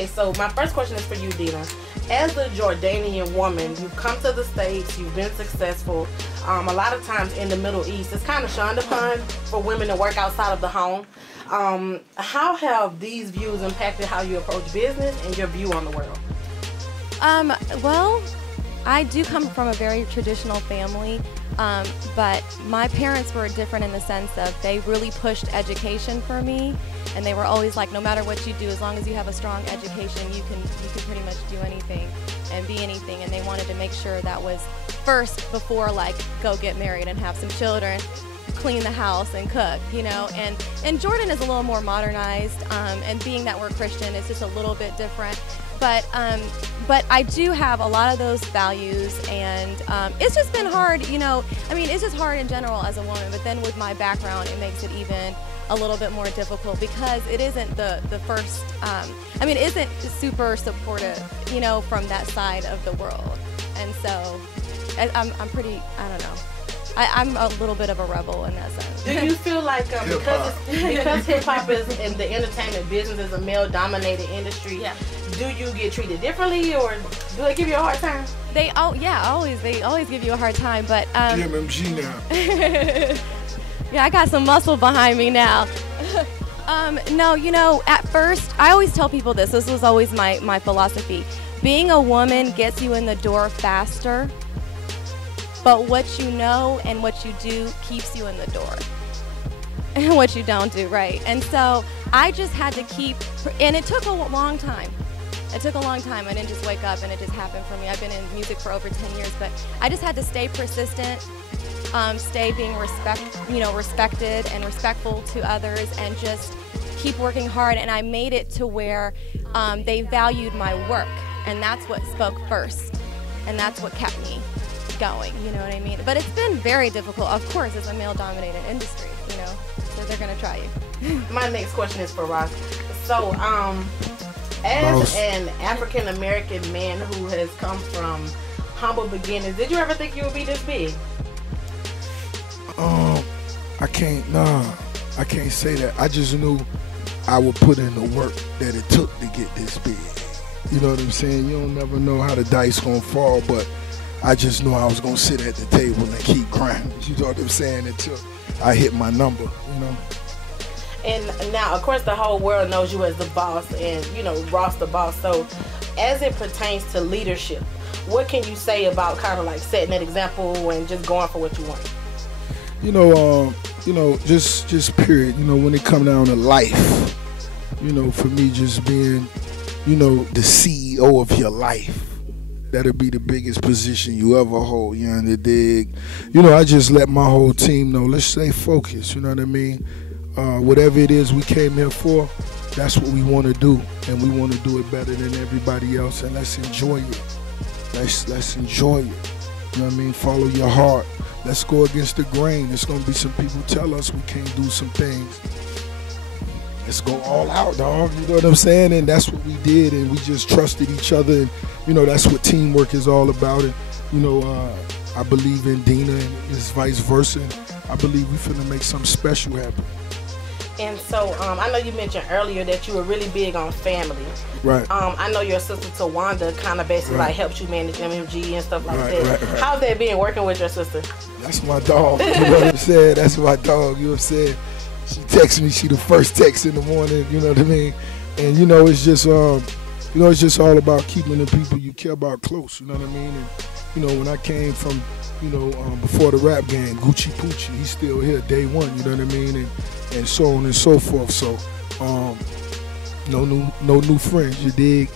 Okay, so my first question is for you, Dina. As a Jordanian woman, you've come to the States, you've been successful. A lot of times in the Middle East, it's kind of shunned upon for women to work outside of the home. How have these views impacted how you approach business and your view on the world? Well, I do come from a very traditional family, but my parents were different in the sense of they really pushed education for me, and they were always like, no matter what you do, as long as you have a strong education, you can pretty much do anything and be anything. And they wanted to make sure that was first before like go get married and have some children, clean the house and cook, you know. And Jordan is a little more modernized, and being that we're Christian, it's just a little bit different. But I do have a lot of those values, and it's just been hard, you know. I mean, it's just hard in general as a woman, but then with my background, it makes it even a little bit more difficult because it isn't the first, I mean, it isn't super supportive, you know, from that side of the world. And so I'm pretty, I don't know. I'm a little bit of a rebel in that sense. Do you feel like because hip-hop is in the entertainment business is a male-dominated industry, yeah, do you get treated differently, or do they give you a hard time? They always give you a hard time, but MMG now. yeah, I got some muscle behind me now. No, you know, at first, I always tell people this. This was always my philosophy. Being a woman gets you in the door faster, but what you know and what you do keeps you in the door. And what you don't do, right? And so I just had to keep, and it took a long time. It took a long time. I didn't just wake up and it just happened for me. I've been in music for over 10 years, but I just had to stay persistent, stay being respected and respectful to others, and just keep working hard. And I made it to where they valued my work, and that's what spoke first, and that's what kept me going, you know what I mean? But it's been very difficult, of course. It's a male-dominated industry, you know, so they're gonna try you. My next question is for Ross. So, as an African-American man who has come from humble beginnings, did you ever think you would be this big? I can't say that. I just knew I would put in the work that it took to get this big. You know what I'm saying? You don't never know how the dice gonna fall, but I just knew I was gonna sit at the table and keep grinding. You know what I'm saying? Until I hit my number, you know. And now, of course, the whole world knows you as the boss, and you know Ross the boss. So, as it pertains to leadership, what can you say about kind of like setting that example and just going for what you want? Just period. You know, when it come down to life, you know, for me, just being, you know, the CEO of your life. That'll be the biggest position you ever hold, you know, dig. You know, I just let my whole team know, let's stay focused, you know what I mean? Whatever it is we came here for, that's what we want to do, and we want to do it better than everybody else, and let's enjoy it. Let's enjoy it, you know what I mean? Follow your heart. Let's go against the grain. There's going to be some people tell us we can't do some things. Let's go all out, dog. You know what I'm saying? And that's what we did, and we just trusted each other. And, you know, that's what teamwork is all about. And, you know, I believe in Dina, and it's vice versa. And I believe we finna make something special happen. And so, I know you mentioned earlier that you were really big on family. Right. I know your sister Tawanda kind of basically like helps you manage MMG and stuff like that. Right. How's that been working with your sister? That's my dog. You know what I'm saying? That's my dog. You know what I'm saying? She texts me. She the first text in the morning. You know what I mean? And you know, it's just it's just all about keeping the people you care about close. You know what I mean? And you know, when I came from, you know, before the rap game, Gucci Poochie, he's still here day one. You know what I mean? And so on and so forth. So no new friends. You dig?